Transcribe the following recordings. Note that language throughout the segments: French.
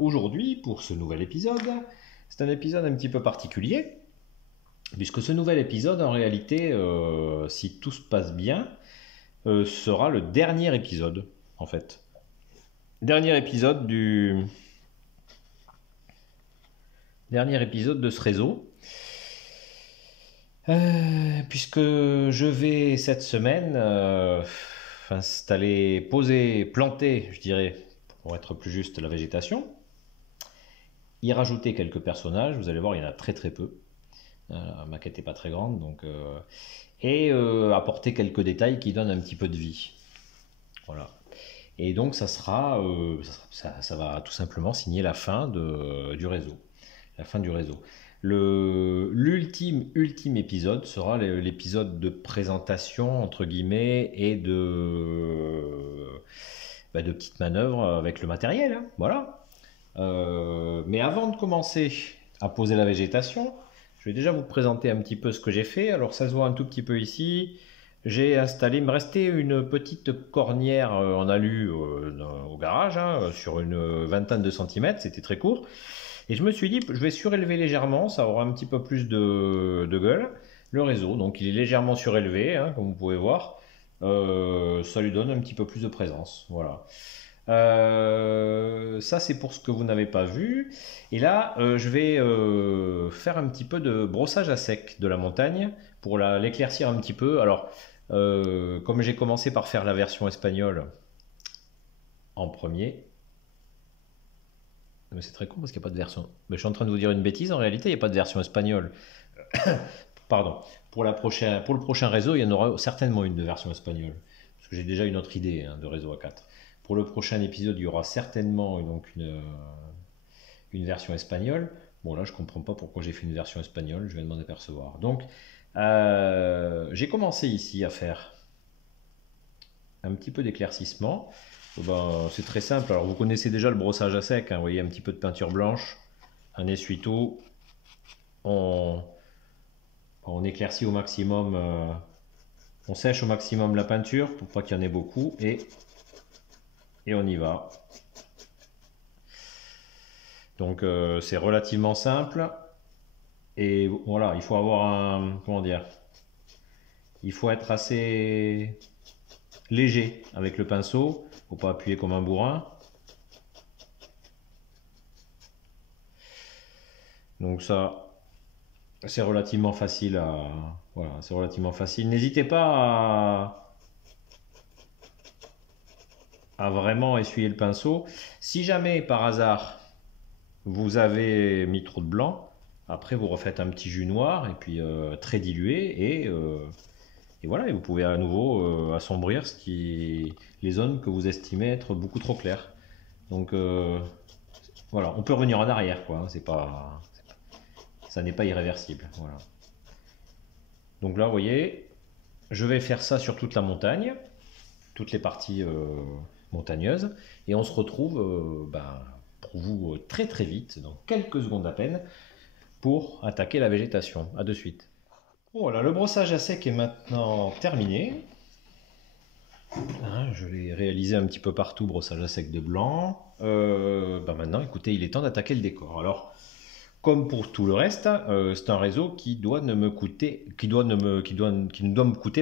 aujourd'hui, pour ce nouvel épisode, c'est un épisode un petit peu particulier, puisque ce nouvel épisode, en réalité, si tout se passe bien, sera le dernier épisode, en fait. Dernier épisode de ce réseau. Puisque je vais cette semaine planter, je dirais, pour être plus juste, la végétation, y rajouter quelques personnages. Vous allez voir, il y en a très très peu. La maquette n'est pas très grande, donc et apporter quelques détails qui donnent un petit peu de vie. Voilà. Et donc ça va tout simplement signer la fin du réseau. La fin du réseau. L'ultime épisode sera l'épisode de présentation entre guillemets et de petites manœuvres avec le matériel, hein, voilà. Mais avant de commencer à poser la végétation, je vais déjà vous présenter un petit peu ce que j'ai fait. Alors ça se voit un tout petit peu ici. J'ai installé, il me restait une petite cornière en alu au garage, hein, sur une vingtaine de centimètres, c'était très court. Et je me suis dit, je vais surélever légèrement, ça aura un petit peu plus de gueule, le réseau. Donc il est légèrement surélevé, hein, comme vous pouvez voir. Ça lui donne un petit peu plus de présence. Voilà. Ça c'est pour ce que vous n'avez pas vu. Et là, je vais faire un petit peu de brossage à sec de la montagne pour l'éclaircir un petit peu. Alors, comme j'ai commencé par faire la version espagnole en premier, mais c'est très con parce qu'il n'y a pas de version. Mais je suis en train de vous dire une bêtise, en réalité, il n'y a pas de version espagnole. Pardon. Pour le prochain réseau, il y en aura certainement une de version espagnole. Parce que j'ai déjà une autre idée, hein, de réseau A4. Pour le prochain épisode, il y aura certainement une version espagnole. Bon, là, je ne comprends pas pourquoi j'ai fait une version espagnole, je viens de m'en apercevoir. Donc, j'ai commencé ici à faire un petit peu d'éclaircissement. C'est très simple. Alors, vous connaissez déjà le brossage à sec, hein. Vous voyez, un petit peu de peinture blanche, un essuie-tout. On éclaircit au maximum, on sèche au maximum la peinture pour pas qu'il y en ait beaucoup, et on y va. Donc c'est relativement simple, et voilà, il faut avoir il faut être assez léger avec le pinceau, faut pas appuyer comme un bourrin. Donc ça, c'est relativement facile voilà, c'est relativement facile. N'hésitez pas à vraiment essuyer le pinceau. Si jamais par hasard vous avez mis trop de blanc, après vous refaites un petit jus noir et puis très dilué, et voilà, et vous pouvez à nouveau assombrir les zones que vous estimez être beaucoup trop claires. Donc voilà, on peut revenir en arrière, quoi, hein, ça n'est pas irréversible. Voilà. Donc là, vous voyez, je vais faire ça sur toute la montagne, toutes les parties montagneuses, et on se retrouve pour vous très très vite, dans quelques secondes à peine, pour attaquer la végétation. A de suite. Voilà, le brossage à sec est maintenant terminé. Hein, je l'ai réalisé un petit peu partout, brossage à sec de blanc. Maintenant, écoutez, il est temps d'attaquer le décor. Alors, comme pour tout le reste, c'est un réseau qui ne doit me coûter,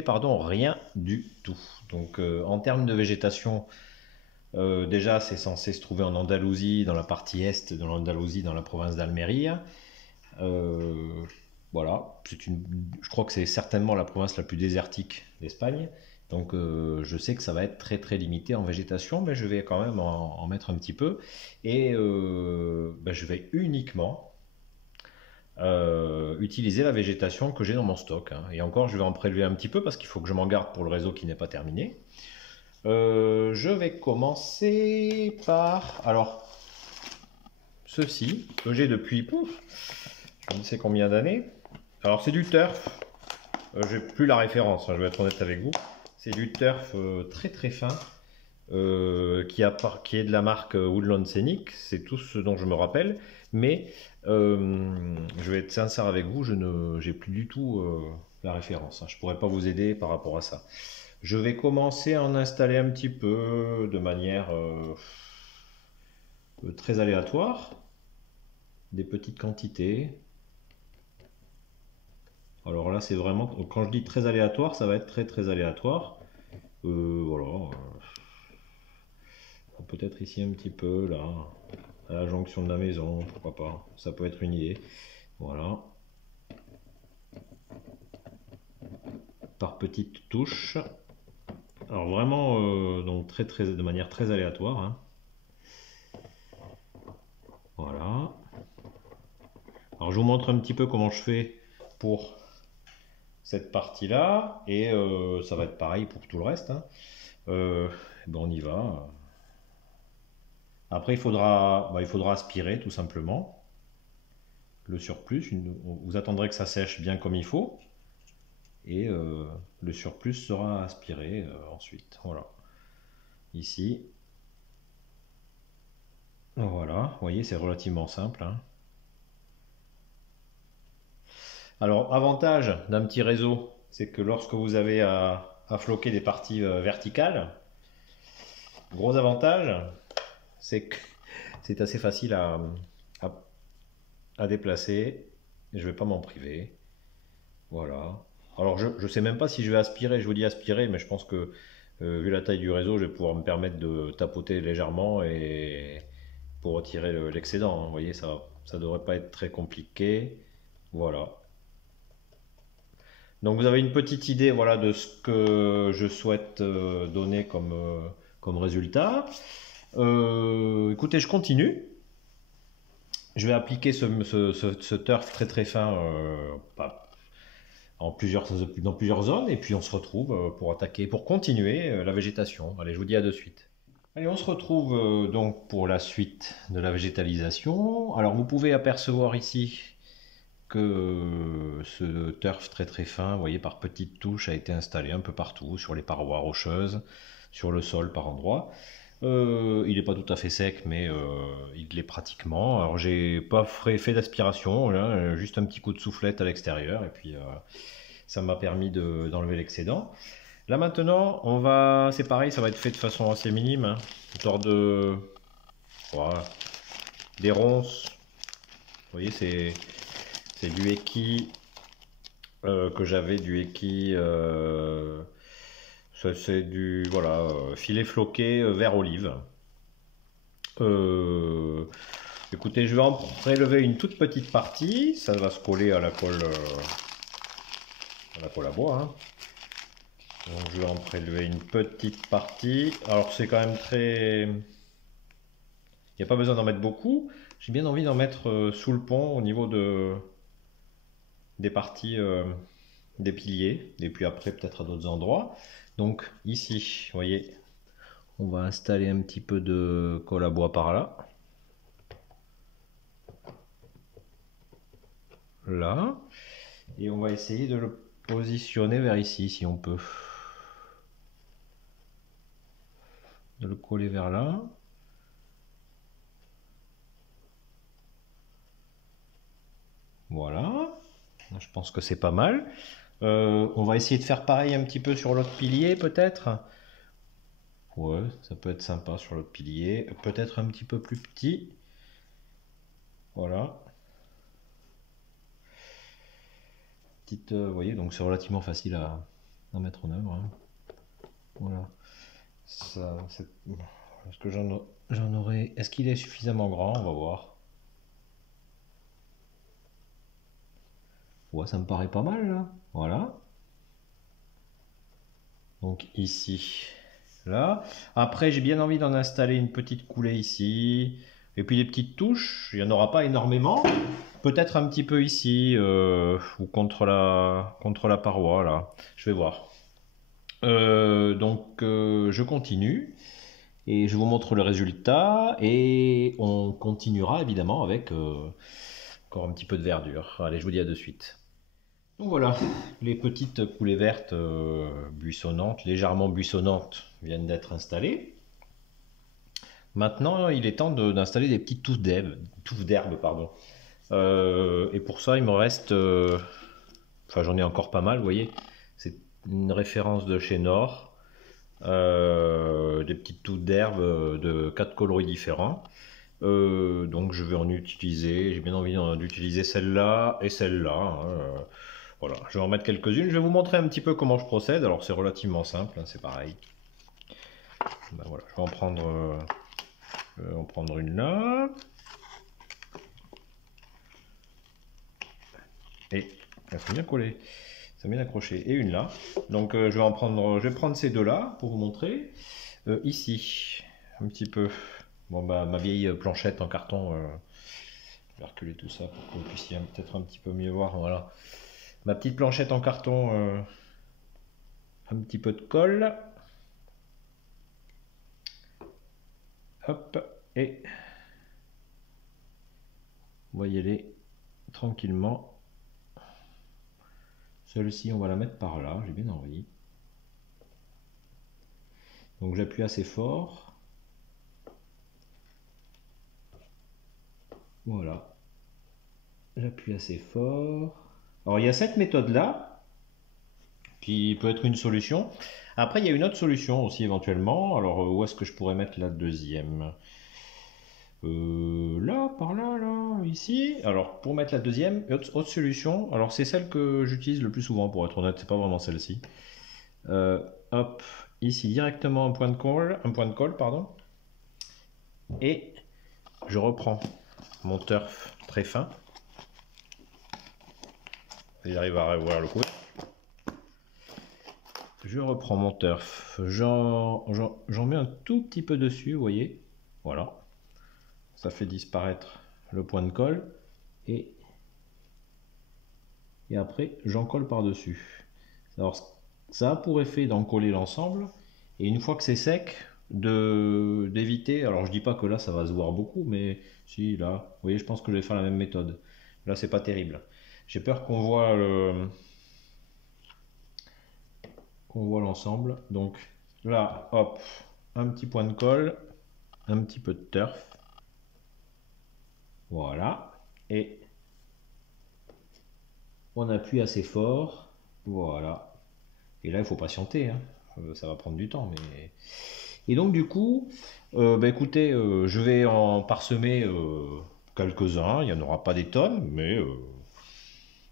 pardon, rien du tout. Donc, en termes de végétation, déjà, c'est censé se trouver en Andalousie, dans la partie est de l'Andalousie, dans la province d'Almeria. Voilà, je crois que c'est certainement la province la plus désertique d'Espagne. Donc je sais que ça va être très très limité en végétation, mais je vais quand même en mettre un petit peu. Et je vais uniquement utiliser la végétation que j'ai dans mon stock, hein. Et encore, je vais en prélever un petit peu parce qu'il faut que je m'en garde pour le réseau qui n'est pas terminé. Je vais commencer par, alors, ceci que j'ai depuis, je ne sais combien d'années. Alors c'est du turf, j'ai plus la référence, hein, je vais être honnête avec vous. C'est du turf très très fin, qui est de la marque Woodland Scenic, c'est tout ce dont je me rappelle. Mais je vais être sincère avec vous, j'ai plus du tout la référence, hein. Je pourrais pas vous aider par rapport à ça. Je vais commencer à en installer un petit peu de manière très aléatoires, des petites quantités. Alors là, c'est vraiment, quand je dis très aléatoire, ça va être très très aléatoire. Voilà. Peut-être ici un petit peu, là, à la jonction de la maison, pourquoi pas. Ça peut être une idée. Voilà. Par petites touches. Alors vraiment, donc de manière très aléatoire, hein. Voilà. Alors je vous montre un petit peu comment je fais pour cette partie-là, et ça va être pareil pour tout le reste, hein. Ben on y va. Après il faudra aspirer tout simplement le surplus. Vous attendrez que ça sèche bien comme il faut, et le surplus sera aspiré ensuite. Voilà. Ici. Voilà, vous voyez, c'est relativement simple, hein. Alors, avantage d'un petit réseau, c'est que lorsque vous avez à floquer des parties verticales, gros avantage, c'est que c'est assez facile à, à déplacer. Et je ne vais pas m'en priver. Voilà. Alors, je ne sais même pas si je vais aspirer, je vous dis aspirer, mais je pense que vu la taille du réseau, je vais pouvoir me permettre de tapoter légèrement et pour retirer l'excédent, hein. Vous voyez, ça ne devrait pas être très compliqué. Voilà. Donc vous avez une petite idée, voilà, de ce que je souhaite donner comme résultat. Écoutez, je continue. Je vais appliquer ce turf très très fin dans plusieurs zones, et puis on se retrouve pour continuer la végétation. Allez, je vous dis à de suite. Allez, on se retrouve donc pour la suite de la végétalisation. Alors vous pouvez apercevoir ici que ce turf très très fin, vous voyez, par petites touches, a été installé un peu partout, sur les parois rocheuses, sur le sol par endroits. Il n'est pas tout à fait sec, mais il l'est pratiquement. Alors j'ai pas fait d'aspiration, juste un petit coup de soufflette à l'extérieur, et puis ça m'a permis d'enlever l'excédent. Là maintenant, c'est pareil, ça va être fait de façon assez minime, hein. Genre voilà, des ronces. Vous voyez, c'est du équis que j'avais, du équis. C'est du voilà, filet floqué vert olive. Écoutez, je vais en prélever une toute petite partie. Ça va se coller à la colle à bois, hein. Donc je vais en prélever une petite partie. Alors c'est quand même très... Il n'y a pas besoin d'en mettre beaucoup. J'ai bien envie d'en mettre sous le pont au niveau des parties des piliers. Et puis après peut-être à d'autres endroits. Donc ici, vous voyez, on va installer un petit peu de colle à bois par là. Là. Et on va essayer de le positionner vers ici si on peut. De le coller vers là. Voilà. Je pense que c'est pas mal. On va essayer de faire pareil un petit peu sur l'autre pilier peut-être. Ouais, ça peut être sympa sur l'autre pilier. Peut-être un petit peu plus petit. Voilà. Petite, vous voyez, donc c'est relativement facile à mettre en œuvre, hein. Voilà. Ça, est-ce que j'en aurai... Est-ce qu'il est suffisamment grand? On va voir. Ouais, ça me paraît pas mal là. Voilà. Donc ici, là. Après, j'ai bien envie d'en installer une petite coulée ici. Et puis des petites touches. Il n'y en aura pas énormément. Peut-être un petit peu ici ou contre la paroi là. Je vais voir. Donc je continue et je vous montre le résultat et on continuera évidemment avec encore un petit peu de verdure. Allez, je vous dis à de suite. Donc voilà, les petites coulées vertes buissonnantes, légèrement buissonnantes, viennent d'être installées. Maintenant, il est temps d'installer des petites touffes d'herbe, pardon. Et pour ça, il me reste, enfin j'en ai encore pas mal, vous voyez, c'est une référence de chez Nord, des petites touffes d'herbe de 4 coloris différents. Donc je vais en utiliser, j'ai bien envie d'utiliser celle-là et celle-là, hein. Voilà, je vais en mettre quelques-unes. Je vais vous montrer un petit peu comment je procède. Alors c'est relativement simple, hein, c'est pareil. Ben voilà, je vais en prendre une là. Et elles sont bien collées, ça bien accroché. Et une là. Donc je vais prendre ces deux-là pour vous montrer. Ici, un petit peu. Bon bah ma vieille planchette en carton. Je vais reculer tout ça pour que vous puissiez peut-être un petit peu mieux voir. Voilà. Ma petite planchette en carton, un petit peu de colle. Hop, et voyez-les tranquillement. Celle-ci, on va la mettre par là, j'ai bien envie. Donc j'appuie assez fort. Voilà. J'appuie assez fort. Alors il y a cette méthode-là, qui peut être une solution. Après, il y a une autre solution aussi éventuellement. Alors où est-ce que je pourrais mettre la deuxième? Là, par là, là, ici. Alors pour mettre la deuxième, autre solution. Alors c'est celle que j'utilise le plus souvent pour être honnête, c'est pas vraiment celle-ci. Hop, ici directement un point de colle, pardon. Et je reprends mon turf très fin. J'arrive à revoir le coup. Je reprends mon turf, j'en mets un tout petit peu dessus, vous voyez. Voilà, ça fait disparaître le point de colle et après j'en colle par dessus. Alors ça a pour effet d'en coller l'ensemble et une fois que c'est sec d'éviter, alors je dis pas que là ça va se voir beaucoup, mais si là, vous voyez, je pense que je vais faire la même méthode. Là c'est pas terrible, j'ai peur qu'on voit l'ensemble. Donc là, hop, un petit point de colle, un petit peu de turf. Voilà. Et on appuie assez fort. Voilà. Et là, il faut patienter, hein. Ça va prendre du temps. Mais... Et donc, du coup, bah, écoutez, je vais en parsemer quelques-uns. Il n'y en aura pas des tonnes, mais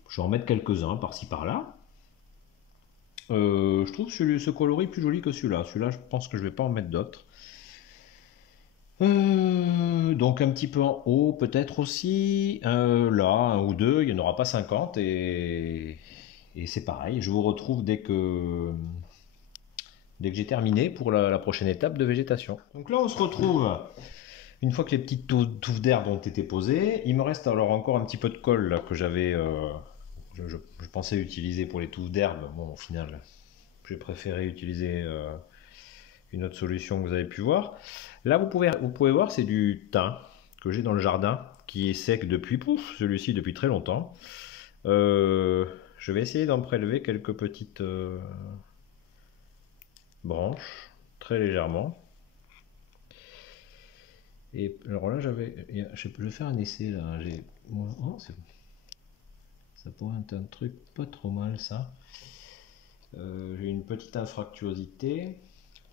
je vais en mettre quelques-uns par-ci par-là. Je trouve ce coloris plus joli que celui-là. Celui-là, je pense que je vais pas en mettre d'autres. Donc un petit peu en haut peut-être aussi. Là, un ou deux, il n'y en aura pas 50 et c'est pareil. Je vous retrouve dès que j'ai terminé pour la prochaine étape de végétation. Donc là, on se retrouve une fois que les petites touffes d'herbe ont été posées. Il me reste alors encore un petit peu de colle là, que je pensais utiliser pour les touffes d'herbe. Bon, au final, j'ai préféré utiliser une autre solution que vous avez pu voir. Là, vous pouvez voir, c'est du thym que j'ai dans le jardin, qui est sec depuis, celui-ci depuis très longtemps. Je vais essayer d'en prélever quelques petites branches, très légèrement. Et alors là, je vais faire un essai là. Oh, ça pourrait être un truc pas trop mal ça. J'ai une petite infractuosité.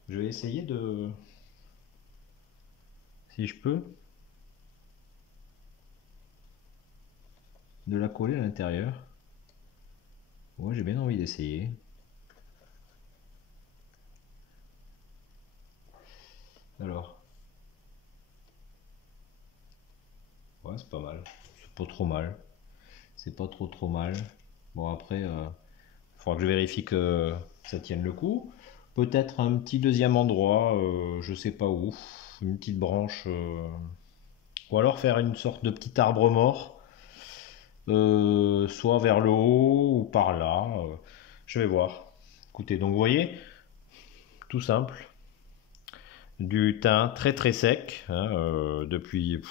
Je vais essayer si je peux, de la coller à l'intérieur. Ouais, j'ai bien envie d'essayer. Alors, ouais, c'est pas mal. C'est pas trop mal. C'est pas trop mal. Bon, après, il faudra que je vérifie que ça tienne le coup. Peut-être un petit deuxième endroit, je sais pas où, une petite branche, ou alors faire une sorte de petit arbre mort, soit vers le haut ou par là. Je vais voir. Écoutez, donc vous voyez, tout simple, du thym très très sec, hein, depuis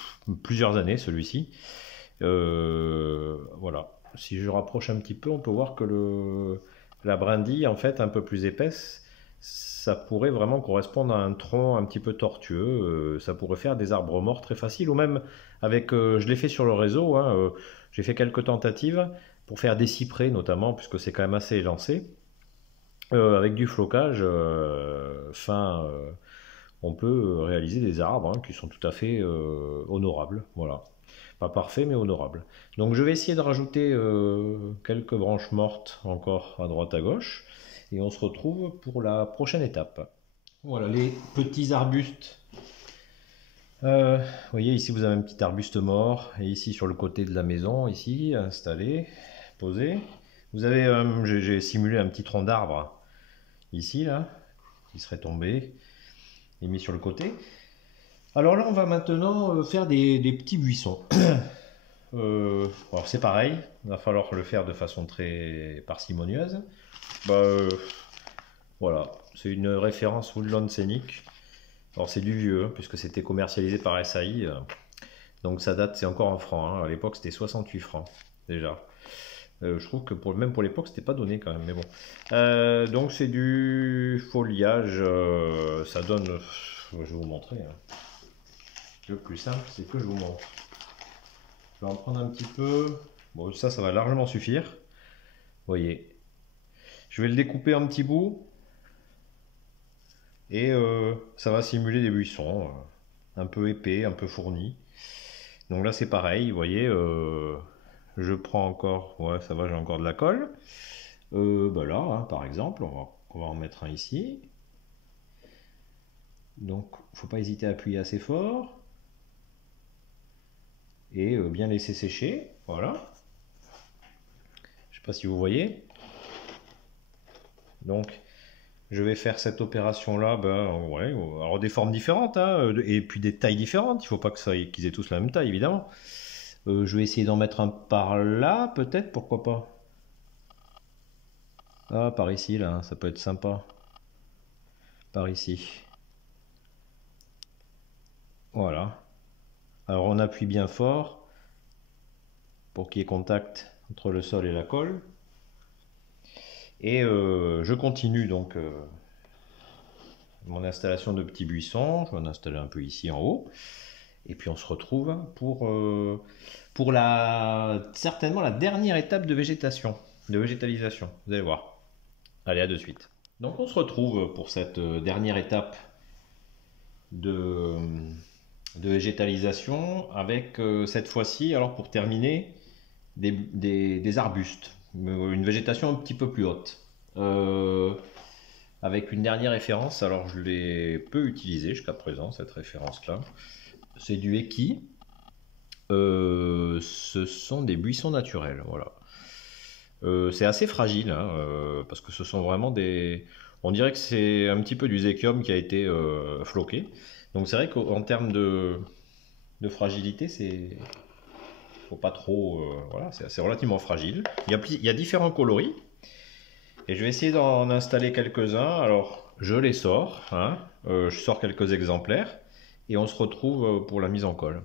plusieurs années celui-ci. Voilà. Si je rapproche un petit peu, on peut voir que la brindille, en fait, un peu plus épaisse, ça pourrait vraiment correspondre à un tronc un petit peu tortueux. Ça pourrait faire des arbres morts très faciles, ou même avec, je l'ai fait sur le réseau, hein, j'ai fait quelques tentatives pour faire des cyprès notamment, puisque c'est quand même assez élancé, avec du flocage fin on peut réaliser des arbres hein, qui sont tout à fait honorables. Voilà. Pas parfait, mais honorable. Donc je vais essayer de rajouter quelques branches mortes encore à droite à gauche. Et on se retrouve pour la prochaine étape. Voilà les petits arbustes. Vous voyez ici vous avez un petit arbuste mort. Et ici sur le côté de la maison, ici, installé, posé. Vous avez, j'ai simulé un petit tronc d'arbre ici, là, qui serait tombé et mis sur le côté. Alors là on va maintenant faire des petits buissons. Alors c'est pareil, il va falloir le faire de façon très parcimonieuse. Bah, voilà, c'est une référence Woodland Scenic. Alors c'est du vieux, hein, puisque c'était commercialisé par SAI. Donc ça date, c'est encore en francs. Hein. À l'époque c'était 68 francs déjà. Je trouve que même pour l'époque c'était pas donné quand même, mais bon. Donc c'est du foliage, ça donne... je vais vous montrer. Hein. Le plus simple c'est que je vous montre. Je vais en prendre un petit peu. Bon, ça va largement suffire. Vous voyez. Je vais le découper en petits bouts. Et ça va simuler des buissons. Un peu épais, un peu fournis. Donc là, c'est pareil. Vous voyez, je prends encore... Ouais, ça va, j'ai encore de la colle. Bah là, hein, par exemple, on va en mettre un ici. Donc, il ne faut pas hésiter à appuyer assez fort. Et bien laisser sécher. Voilà. Je sais pas si vous voyez. Donc, je vais faire cette opération-là, ben, ouais, alors des formes différentes, hein, et puis des tailles différentes. Il ne faut pas qu'ils aient tous la même taille, évidemment. Je vais essayer d'en mettre un par là, peut-être, pourquoi pas. Ah, par ici, là, hein, ça peut être sympa. Par ici. Voilà. Alors on appuie bien fort pour qu'il y ait contact entre le sol et la colle. Et je continue donc mon installation de petits buissons. Je vais en installer un peu ici en haut. Et puis on se retrouve pour certainement la dernière étape de végétation, de végétalisation. Vous allez voir. Allez, à de suite. Donc on se retrouve pour cette dernière étape de, de végétalisation avec cette fois-ci, alors pour terminer, des arbustes, une végétation un petit peu plus haute. Avec une dernière référence, alors je l'ai peu utilisée jusqu'à présent, cette référence-là. C'est du Eki. Ce sont des buissons naturels, voilà. C'est assez fragile, hein, parce que ce sont vraiment des... On dirait que c'est un petit peu du zéchium qui a été floqué. Donc c'est vrai qu'en termes de fragilité, c'est... Faut pas trop... voilà, c'est relativement fragile. Il y a différents coloris. Et je vais essayer d'en installer quelques-uns. Alors, je les sors. Hein, je sors quelques exemplaires. Et on se retrouve pour la mise en colle.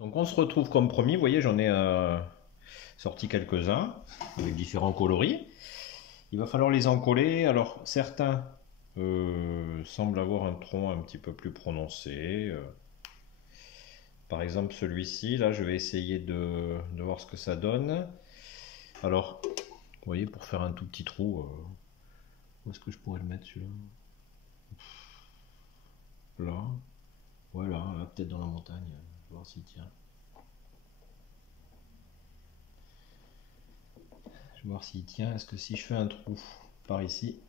Donc on se retrouve comme promis. Vous voyez, j'en ai sorti quelques-uns avec différents coloris. Il va falloir les encoller. Alors, certains semblent avoir un tronc un petit peu plus prononcé. Par exemple, celui-ci, là, je vais essayer de voir ce que ça donne. Alors, vous voyez, pour faire un tout petit trou, où est-ce que je pourrais le mettre celui-là? Là. Voilà, là, peut-être dans la montagne. Je vais voir s'il tient. Je vais voir s'il tient. Est-ce que si je fais un trou par ici,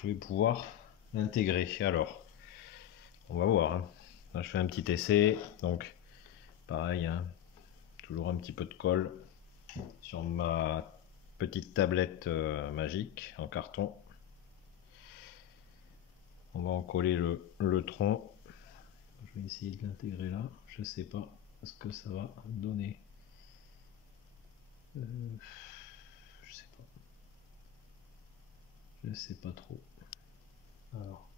je vais pouvoir l'intégrer. Alors, on va voir. Hein. Là, je fais un petit essai. Donc, pareil, hein, toujours un petit peu de colle sur ma petite tablette magique en carton. On va en coller le tronc. Je vais essayer de l'intégrer là. Je sais pas ce que ça va donner. Je sais pas. Je sais pas trop. Alors,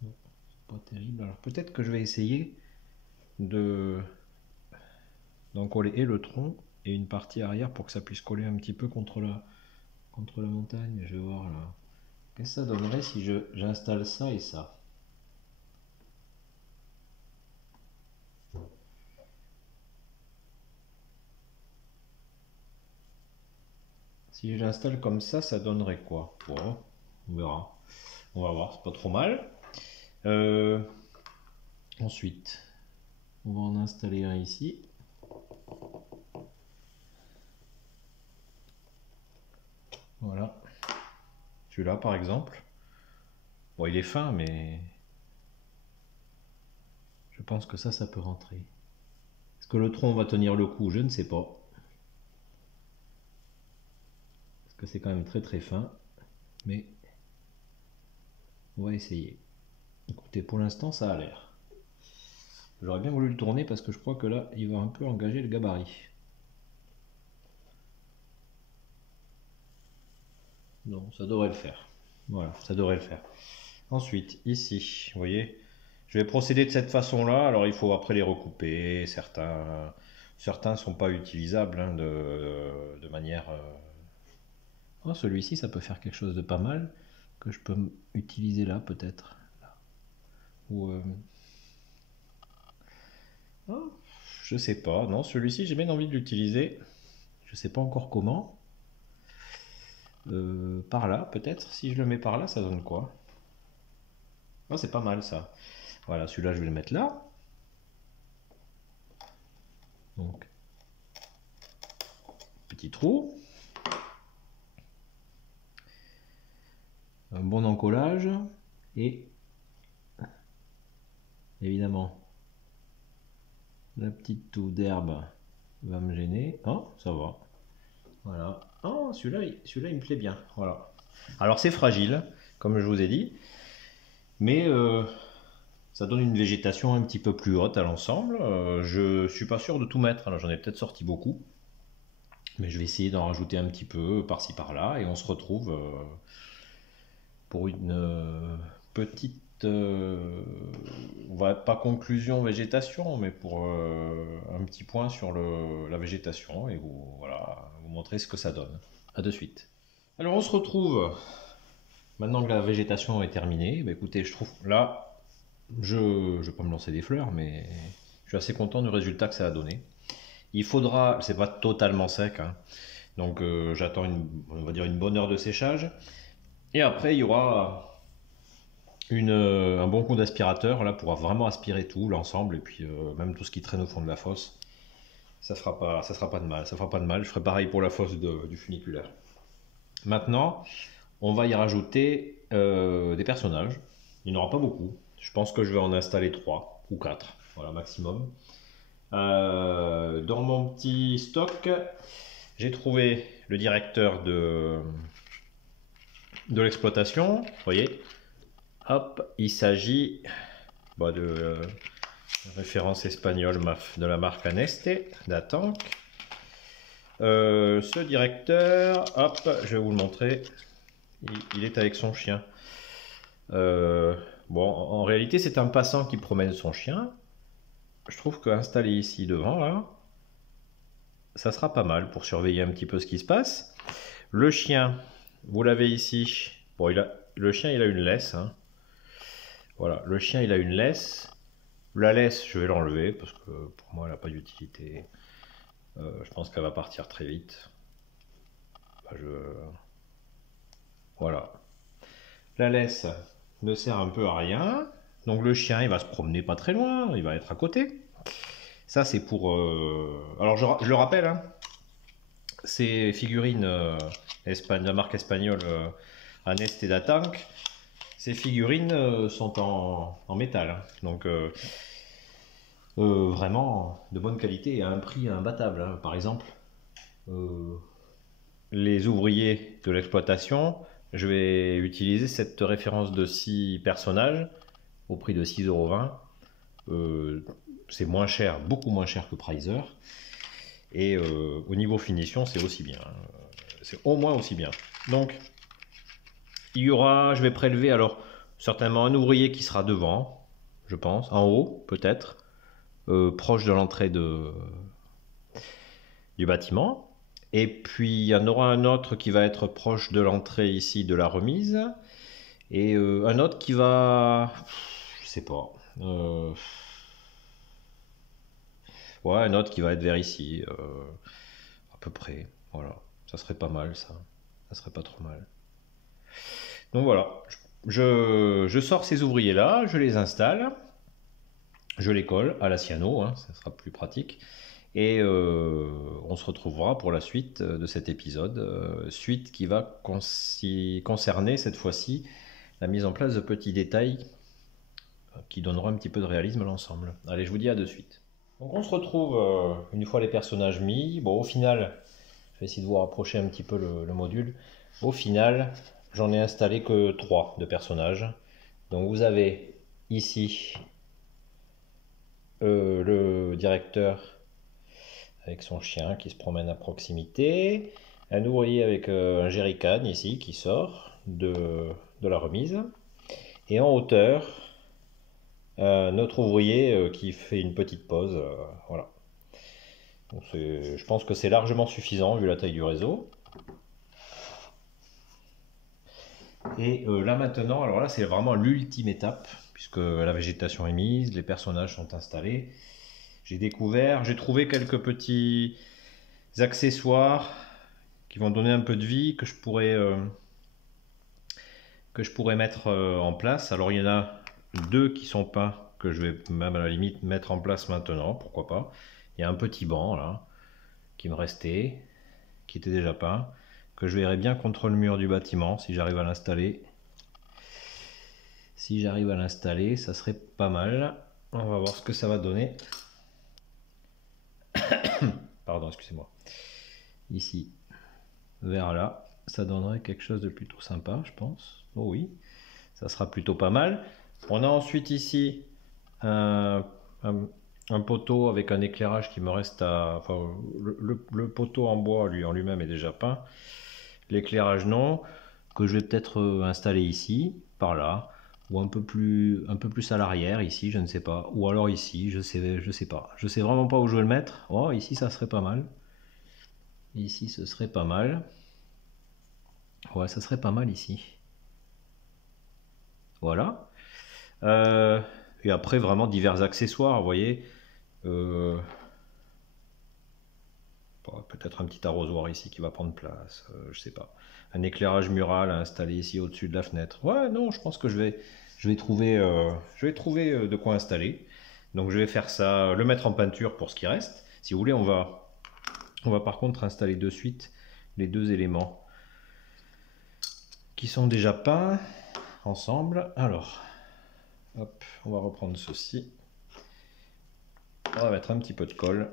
non, c'est pas terrible. Alors peut-être que je vais essayer d'en coller et le tronc et une partie arrière pour que ça puisse coller un petit peu contre la montagne. Je vais voir là. Qu'est-ce que ça donnerait si j'installe ça et ça? Si je l'installe comme ça donnerait quoi? Bon, On verra. On va voir, c'est pas trop mal. Ensuite, on va en installer un ici. Voilà. Celui-là, par exemple. Bon, il est fin, mais je pense que ça peut rentrer. Est-ce que le tronc va tenir le coup? Je ne sais pas. Parce que c'est quand même très très fin. Mais on va essayer. Écoutez, pour l'instant, ça a l'air. J'aurais bien voulu le tourner parce que je crois que là, il va un peu engager le gabarit. Non, ça devrait le faire. Voilà, ça devrait le faire. Ensuite, ici, vous voyez, je vais procéder de cette façon-là. Alors, il faut après les recouper. Certains ne sont pas utilisables hein, de manière... Oh, celui-ci, ça peut faire quelque chose de pas mal que je peux utiliser là, peut-être. Ou... Oh, je sais pas. Non, celui-ci, j'ai bien envie de l'utiliser. Je sais pas encore comment. Par là, peut-être. Si je le mets par là, ça donne quoi? Oh, c'est pas mal ça. Voilà, celui-là, je vais le mettre là. Donc, petit trou. Un bon encollage. Et évidemment, la petite touffe d'herbe va me gêner. Oh, ça va. Voilà. Oh, celui-là, il me plaît bien. Voilà. Alors, c'est fragile, comme je vous ai dit. Mais ça donne une végétation un petit peu plus haute à l'ensemble. Je suis pas sûr de tout mettre. Alors, j'en ai peut-être sorti beaucoup. Mais je vais essayer d'en rajouter un petit peu par-ci par-là. Et on se retrouve pour une petite... on va pas conclusion végétation, mais pour un petit point sur la végétation. Et voilà, vous montrer ce que ça donne. A de suite. Alors, on se retrouve... Maintenant que la végétation est terminée, bah écoutez, je trouve là, je ne vais pas me lancer des fleurs, mais je suis assez content du résultat que ça a donné. Il faudra, c'est pas totalement sec, hein, donc j'attends on va dire une bonne heure de séchage. Et après, il y aura un bon coup d'aspirateur, là, pour vraiment aspirer tout, l'ensemble, et puis même tout ce qui traîne au fond de la fosse. Ça sera pas de mal, ça fera pas de mal. Je ferai pareil pour la fosse du funiculaire. Maintenant, on va y rajouter des personnages. Il n'y en aura pas beaucoup. Je pense que je vais en installer 3 ou 4, voilà, maximum. Dans mon petit stock, j'ai trouvé le directeur de l'exploitation. Vous voyez, hop, il s'agit de référence espagnole de la marque Aneste, d'Atank. Ce directeur, hop, je vais vous le montrer. Il est avec son chien. Bon, en réalité, c'est un passant qui promène son chien. Je trouve qu'installer ici devant, là, ça sera pas mal pour surveiller un petit peu ce qui se passe. Le chien, vous l'avez ici. Bon, le chien, il a une laisse. Hein. Voilà, le chien, il a une laisse. La laisse, je vais l'enlever parce que pour moi, elle n'a pas d'utilité. Je pense qu'elle va partir très vite. Voilà. La laisse ne sert un peu à rien. Donc le chien, il va se promener pas très loin, il va être à côté. Ça, c'est pour... Alors, je le rappelle, hein, ces figurines de la marque espagnole Aneste et Datank, ces figurines sont en métal. Hein. Donc, vraiment de bonne qualité et à un prix imbattable. Hein. Par exemple, les ouvriers de l'exploitation, je vais utiliser cette référence de 6 personnages au prix de 6,20 €. C'est moins cher, beaucoup moins cher que Pricer. Et au niveau finition, c'est aussi bien. C'est au moins aussi bien. Donc, je vais prélever alors certainement un ouvrier qui sera devant, je pense, en haut peut-être, proche de l'entrée du bâtiment. Et puis il y en aura un autre qui va être proche de l'entrée ici de la remise. Et un autre qui va... Je sais pas. Ouais, un autre qui va être vers ici. À peu près. Voilà. Ça serait pas mal ça. Ça serait pas trop mal. Donc voilà, je sors ces ouvriers-là, je les installe, je les colle à la cyano, hein, ça sera plus pratique. Et on se retrouvera pour la suite de cet épisode, suite qui va concerner cette fois-ci la mise en place de petits détails qui donneront un petit peu de réalisme à l'ensemble. Allez, je vous dis à de suite. Donc on se retrouve une fois les personnages mis. Bon, au final, je vais essayer de vous rapprocher un petit peu le module. Au final, j'en ai installé que 3 de personnages. Donc vous avez ici le directeur avec son chien qui se promène à proximité. Un ouvrier avec un jerrycan ici qui sort de la remise. Et en hauteur, notre ouvrier qui fait une petite pause. Voilà. Donc je pense que c'est largement suffisant vu la taille du réseau. Et là maintenant, alors là c'est vraiment l'ultime étape, puisque la végétation est mise, les personnages sont installés. J'ai trouvé quelques petits accessoires qui vont donner un peu de vie, que je pourrais mettre en place. Alors il y en a 2 qui sont peints, que je vais même à la limite mettre en place maintenant, pourquoi pas. Il y a un petit banc là, qui me restait, qui était déjà peint, que je verrai bien contre le mur du bâtiment si j'arrive à l'installer. Si j'arrive à l'installer, ça serait pas mal. On va voir ce que ça va donner. Pardon, excusez-moi. Ici, vers là, ça donnerait quelque chose de plutôt sympa, je pense. Oh oui, ça sera plutôt pas mal. On a ensuite ici un poteau avec un éclairage qui me reste à... Enfin, le poteau en bois en lui-même est déjà peint. L'éclairage non, que je vais peut-être installer ici, par là, ou un peu plus à l'arrière ici, je ne sais pas, ou alors ici, je sais pas. Je sais vraiment pas où je vais le mettre. Oh, ici ça serait pas mal. Ici ce serait pas mal. Ouais, ça serait pas mal ici. Voilà. Et après vraiment divers accessoires, vous voyez. Peut-être un petit arrosoir ici qui va prendre place, je sais pas. Un éclairage mural à installer ici au-dessus de la fenêtre. Ouais, non, je pense que je vais trouver de quoi installer. Donc je vais faire ça, le mettre en peinture pour ce qui reste. Si vous voulez, on va par contre installer de suite les 2 éléments qui sont déjà peints ensemble. Alors, hop, on va reprendre ceci. On va mettre un petit peu de colle.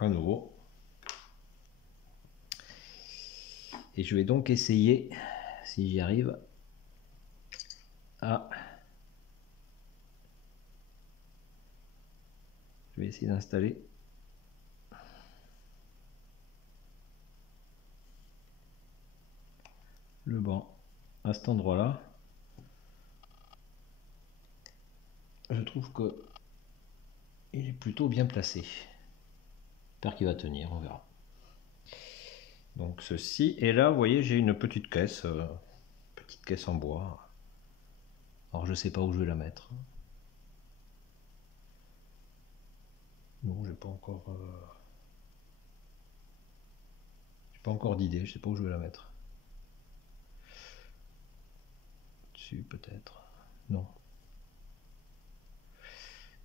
À nouveau. Et je vais donc essayer, si j'y arrive, à... Je vais essayer d'installer le banc à cet endroit-là. Je trouve que il est plutôt bien placé. J'espère qu'il va tenir, on verra. Donc ceci, et là vous voyez j'ai une petite caisse en bois. Alors je sais pas où je vais la mettre. Non, j'ai pas encore d'idée, je sais pas où je vais la mettre. Dessus peut-être. Non.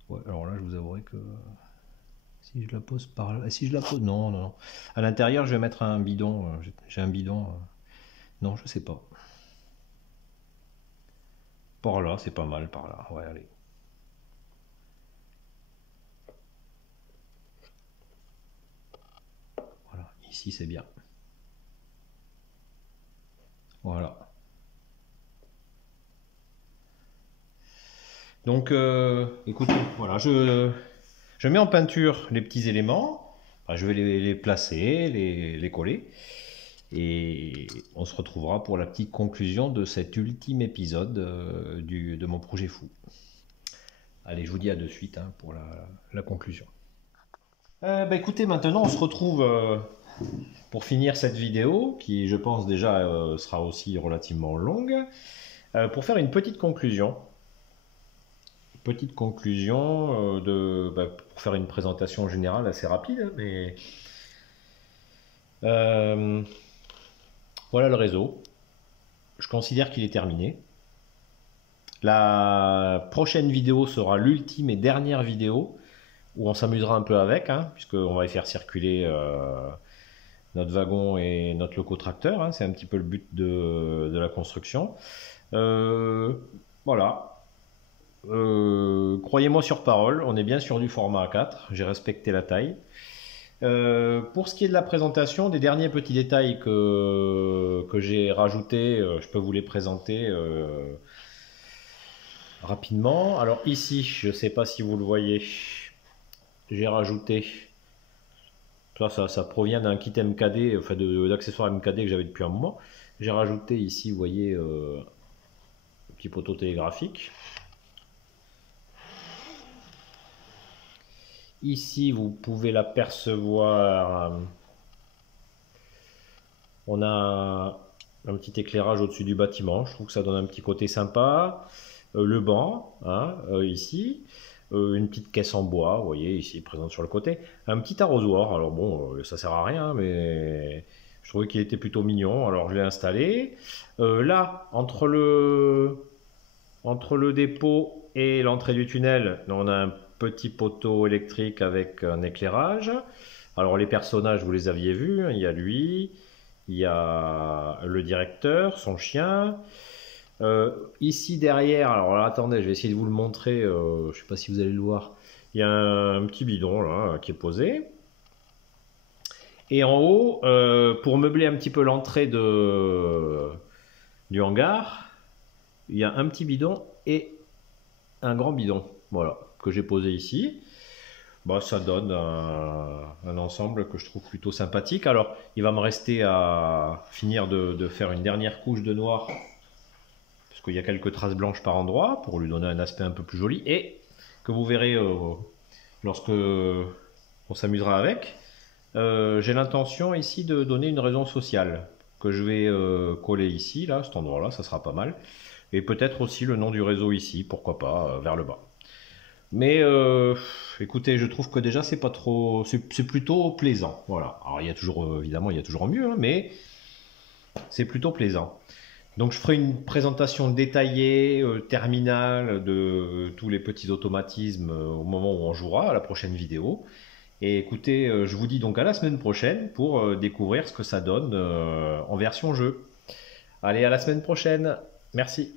Ouais, alors là je vous avouerai que si je la pose par là, si je la pose, non, non, non. À l'intérieur je vais mettre un bidon, j'ai un bidon. Non, je sais pas. Par là, c'est pas mal par là. Ouais, allez. Voilà, ici c'est bien. Voilà. Donc, écoutez, voilà, je mets en peinture les petits éléments. Enfin, je vais les placer, les coller. Et on se retrouvera pour la petite conclusion de cet ultime épisode de mon projet fou. Allez, je vous dis à de suite hein, pour la conclusion. Bah, écoutez, maintenant on se retrouve pour finir cette vidéo, qui je pense déjà sera aussi relativement longue, pour faire une petite conclusion. Pour faire une présentation générale assez rapide, mais Voilà le réseau. Je considère qu'il est terminé. La prochaine vidéo sera l'ultime et dernière vidéo où on s'amusera un peu avec, hein, puisqu'on va y faire circuler notre wagon et notre locotracteur. Hein, c'est un petit peu le but de la construction. Voilà. Croyez-moi sur parole, on est bien sur du format A4. J'ai respecté la taille. Pour ce qui est de la présentation, des derniers petits détails que j'ai rajoutés, je peux vous les présenter rapidement. Alors ici, je ne sais pas si vous le voyez, j'ai rajouté, ça provient d'un kit MKD, enfin d'accessoires MKD que j'avais depuis un moment. J'ai rajouté ici, vous voyez, un petit poteau télégraphique. Ici, vous pouvez l'apercevoir. On a un petit éclairage au-dessus du bâtiment. Je trouve que ça donne un petit côté sympa. Le banc, hein, ici. Une petite caisse en bois, vous voyez, ici, présente sur le côté. Un petit arrosoir. Alors bon, ça sert à rien, mais je trouvais qu'il était plutôt mignon. Alors je l'ai installé. Là, entre le dépôt et l'entrée du tunnel, on a un petit poteau électrique avec un éclairage. Alors les personnages, vous les aviez vus, hein, il y a lui, il y a le directeur, son chien. Ici derrière, alors là, attendez, je vais essayer de vous le montrer, je ne sais pas si vous allez le voir. Il y a un petit bidon là qui est posé. Et en haut, pour meubler un petit peu l'entrée du hangar, il y a un petit bidon et un grand bidon, voilà, que j'ai posé ici. Bah, ça donne un ensemble que je trouve plutôt sympathique. Alors, il va me rester à finir de faire une dernière couche de noir, parce qu'il y a quelques traces blanches par endroit, pour lui donner un aspect un peu plus joli, et que vous verrez lorsque on s'amusera avec. J'ai l'intention ici de donner une raison sociale, que je vais coller ici, là, cet endroit-là, ça sera pas mal. Et peut-être aussi le nom du réseau ici, pourquoi pas, vers le bas. Mais écoutez, je trouve que déjà c'est pas trop, c'est plutôt plaisant. Voilà. Alors il y a toujours, évidemment, il y a toujours mieux, hein, mais c'est plutôt plaisant. Donc je ferai une présentation détaillée, terminale de tous les petits automatismes au moment où on jouera à la prochaine vidéo. Et écoutez, je vous dis donc à la semaine prochaine pour découvrir ce que ça donne en version jeu. Allez, à la semaine prochaine. Merci.